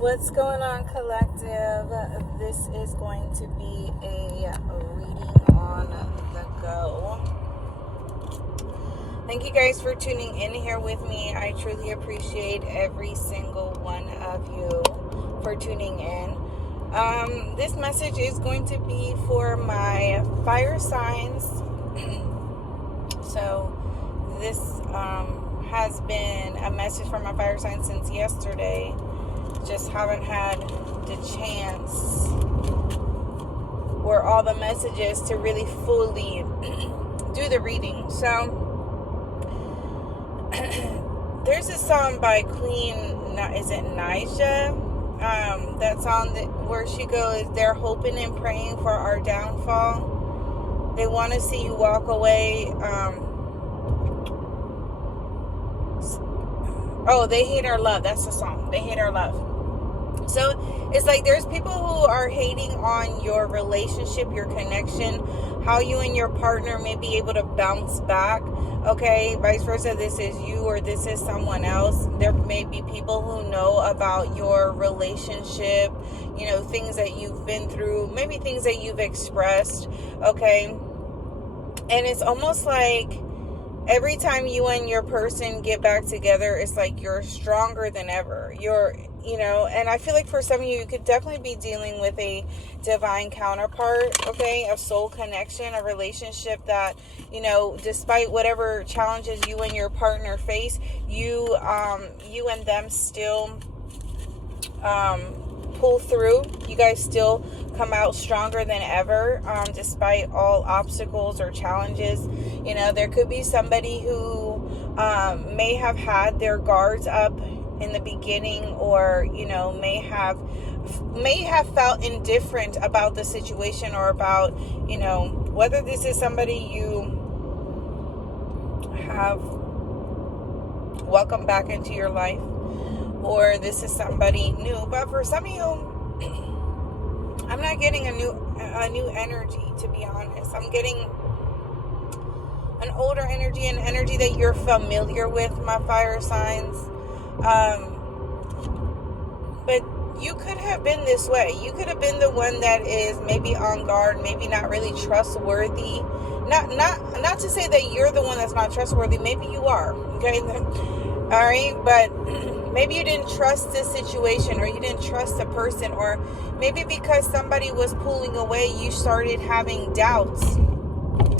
What's going on, collective? This is going to be a reading on the go. Thank you guys for tuning in here with me. I truly appreciate every single one of you for tuning in. This message is going to be for my fire signs. So this has been a message from my fire signs since yesterday. Just haven't had the chance or all the messages to really fully do the reading. So there's a song by Queen, is it Nija? That song where she goes, they're hoping and praying for our downfall. They want to see you walk away. They hate our love. That's the song. They hate our love. So it's like there's people who are hating on your relationship, your connection, how you and your partner may be able to bounce back. Okay, vice versa, this is you or this is someone else. There may be people who know about your relationship, things that you've been through, maybe things that you've expressed. Okay, and it's almost like every time you and your person get back together, it's like you're stronger than ever. And I feel like for some of you could definitely be dealing with a divine counterpart, okay? A soul connection, a relationship that, despite whatever challenges you and your partner face, you and them still pull through. You guys still come out stronger than ever, despite all obstacles or challenges. There could be somebody who may have had their guards up in the beginning, or may have felt indifferent about the situation, or about whether this is somebody you have welcomed back into your life, or this is somebody new. But for some of you, I'm not getting a new energy, to be honest. I'm getting an older energy, an energy that you're familiar with, my fire signs. But you could have been this way. You could have been the one that is maybe on guard, maybe not really trustworthy. Not to say that you're the one that's not trustworthy. Maybe you are. Okay, all right. But maybe you didn't trust this situation, or you didn't trust the person, or maybe because somebody was pulling away, you started having doubts.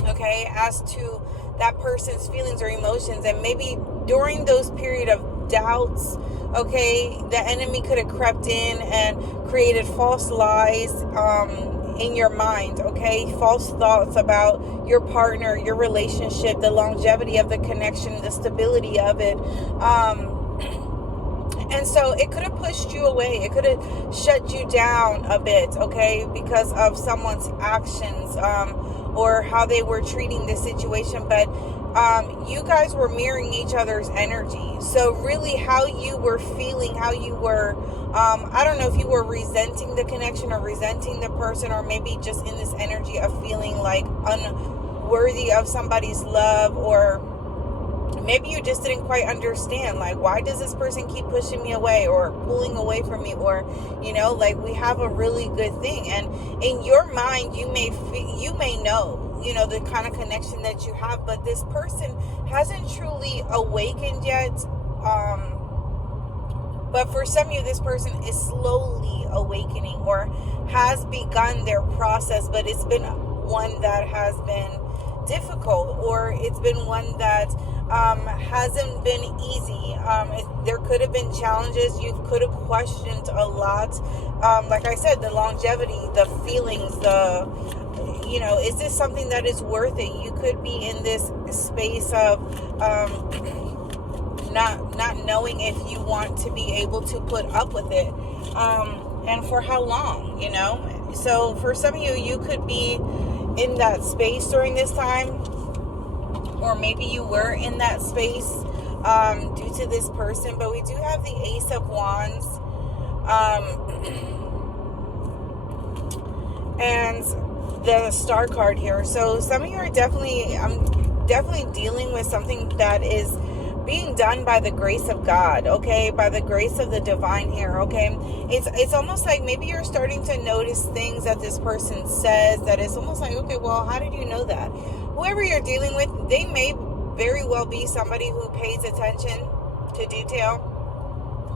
Okay, as to that person's feelings or emotions, and maybe during those period of doubts, okay, the enemy could have crept in and created false lies in your mind, okay, false thoughts about your partner, your relationship, the longevity of the connection, the stability of it, and so it could have pushed you away. It could have shut you down a bit, okay, because of someone's actions, or how they were treating the situation. But you guys were mirroring each other's energy. So really how you were feeling, how you were, I don't know if you were resenting the connection or resenting the person, or maybe just in this energy of feeling like unworthy of somebody's love, or maybe you just didn't quite understand, like, why does this person keep pushing me away or pulling away from me, or, like, we have a really good thing. And in your mind, you may know, the kind of connection that you have, but this person hasn't truly awakened yet. But for some of you, this person is slowly awakening, or has begun their process, but it's been one that has been difficult, or it's been one that hasn't been easy. There could have been challenges. You could have questioned a lot. Like I said, the longevity, the feelings, is this something that is worth it? You could be in this space of not knowing if you want to be able to put up with it, and for how long, So for some of you, you could be in that space during this time, or maybe you were in that space due to this person. But we do have the Ace of Wands, and the Star card here. So some of you are I'm definitely dealing with something that is being done by the grace of God, okay, by the grace of the divine here, okay. It's almost like maybe you're starting to notice things that this person says that is almost like, okay, well, how did you know that? Whoever you're dealing with, they may very well be somebody who pays attention to detail,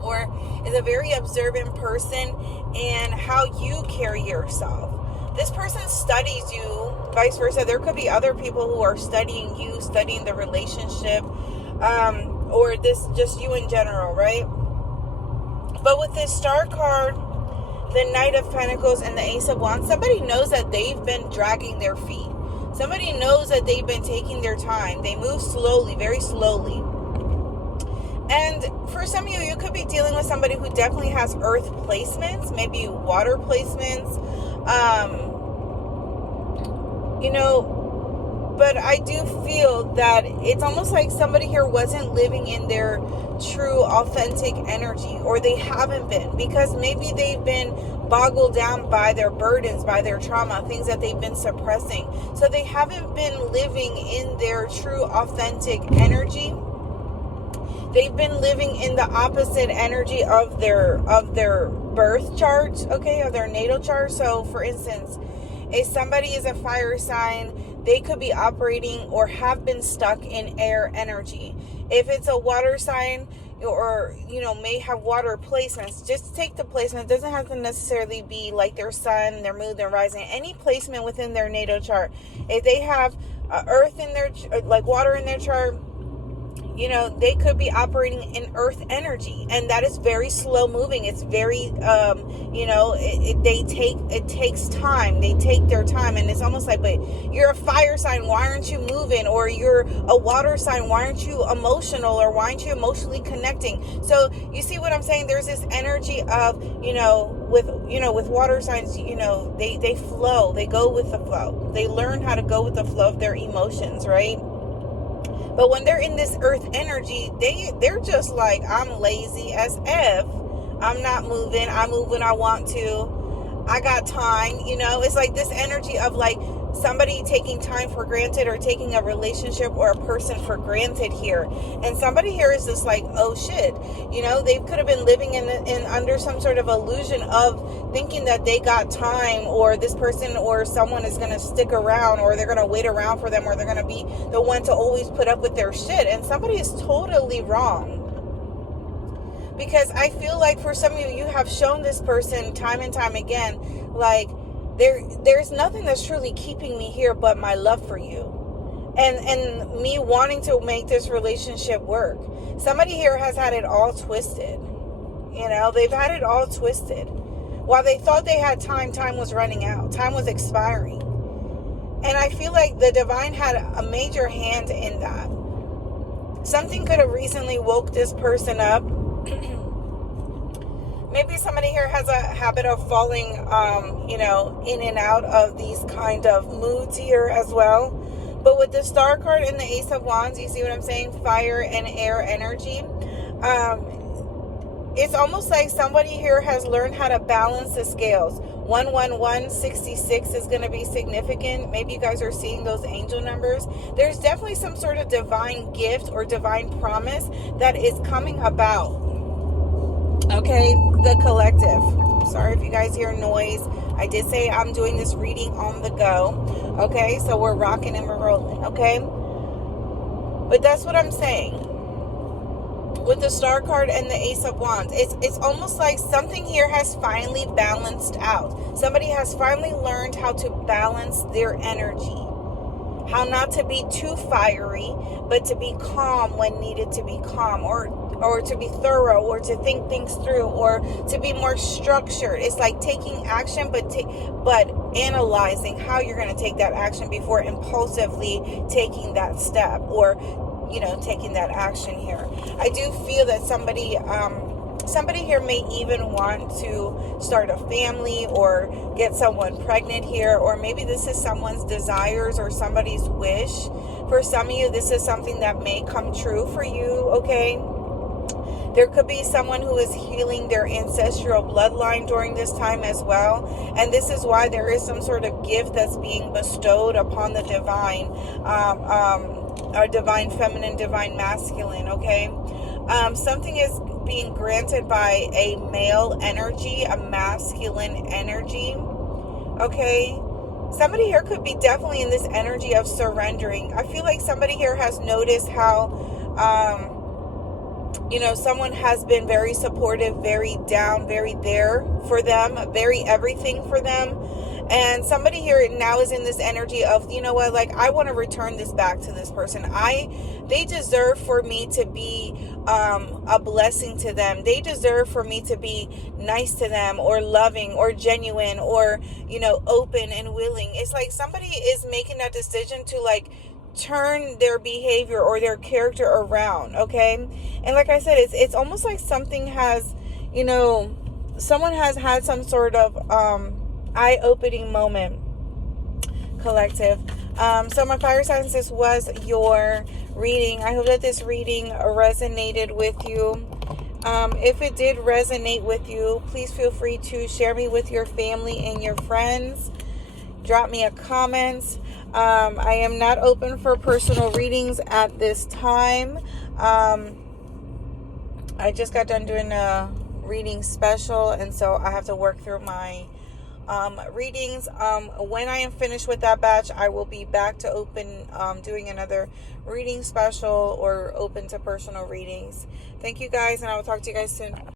or is a very observant person in how you carry yourself. This person studies you, vice versa. There could be other people who are studying you, studying the relationship, or this just you in general, right? But with this Star card, the Knight of Pentacles, and the Ace of Wands, somebody knows that they've been dragging their feet. Somebody knows that they've been taking their time. They move slowly, very slowly. And for some of you, you could be dealing with somebody who definitely has earth placements, maybe water placements, but I do feel that it's almost like somebody here wasn't living in their true, authentic energy, or they haven't been, because maybe they've been boggled down by their burdens, by their trauma, things that they've been suppressing. So they haven't been living in their true, authentic energy. They've been living in the opposite energy of their birth chart, okay, of their natal chart. So, for instance, if somebody is a fire sign, they could be operating or have been stuck in air energy. If it's a water sign, or may have water placements, just take the placement. It doesn't have to necessarily be like their sun, their moon, their rising. Any placement within their natal chart. If they have earth in their, like water in their chart, they could be operating in earth energy, and that is very slow moving. It's very, it takes time. They take their time, and it's almost like, but you're a fire sign, why aren't you moving? Or you're a water sign, why aren't you emotional? Or why aren't you emotionally connecting? So you see what I'm saying? There's this energy of, with water signs, they flow, they go with the flow. They learn how to go with the flow of their emotions, right? But when they're in this earth energy, they're just like, I'm lazy as F. I'm not moving. I move when I want to. I got time. It's like this energy of like somebody taking time for granted, or taking a relationship or a person for granted here. And somebody here is just like, oh shit. They could have been living in under some sort of illusion of thinking that they got time, or this person or someone is going to stick around, or they're going to wait around for them, or they're going to be the one to always put up with their shit. And somebody is totally wrong. Because I feel like for some of you, you have shown this person time and time again, like, there's nothing that's truly keeping me here but my love for you, and me wanting to make this relationship work. Somebody here has had it all twisted. They've had it all twisted. While they thought they had time, time was running out. Time was expiring. And I feel like the divine had a major hand in that. Something could have recently woke this person up. Maybe somebody here has a habit of falling, in and out of these kind of moods here as well. But with the Star card and the Ace of Wands, you see what I'm saying? Fire and air energy. It's almost like somebody here has learned how to balance the scales. 11166 is going to be significant. Maybe you guys are seeing those angel numbers. There's definitely some sort of divine gift or divine promise that is coming about. Okay, the collective. Sorry if you guys hear noise. I did say I'm doing this reading on the go. Okay, so we're rocking and we're rolling. Okay, but that's what I'm saying. With the Star card and the Ace of Wands, it's almost like something here has finally balanced out. Somebody has finally learned how to balance their energy. How not to be too fiery, but to be calm when needed to be calm, or to be thorough, or to think things through, or to be more structured. It's like taking action, but analyzing how you're going to take that action before impulsively taking that step, or taking that action here. I do feel that somebody here may even want to start a family or get someone pregnant here, or maybe this is someone's desires or somebody's wish. For some of you, this is something that may come true for you, okay? There could be someone who is healing their ancestral bloodline during this time as well. And this is why there is some sort of gift that's being bestowed upon the divine. Our divine feminine, divine masculine, okay? Something is being granted by a male energy, a masculine energy, okay? Somebody here could be definitely in this energy of surrendering. I feel like somebody here has noticed how, someone has been very supportive, very down, very there for them, very everything for them. And somebody here now is in this energy of, you know what, like, I want to return this back to this person. They deserve for me to be a blessing to them. They deserve for me to be nice to them, or loving, or genuine, or, open and willing. It's like somebody is making that decision to, like, turn their behavior or their character around, okay? And like I said, it's almost like something has, someone has had some sort of eye-opening moment, collective. So my fire signs, this was your reading. I hope that this reading resonated with you. If it did resonate with you, please feel free to share me with your family and your friends. Drop me a comment. I am not open for personal readings at this time. I just got done doing a reading special, and so I have to work through my readings. When I am finished with that batch, I will be back to open doing another reading special, or open to personal readings. Thank you guys, and I will talk to you guys soon.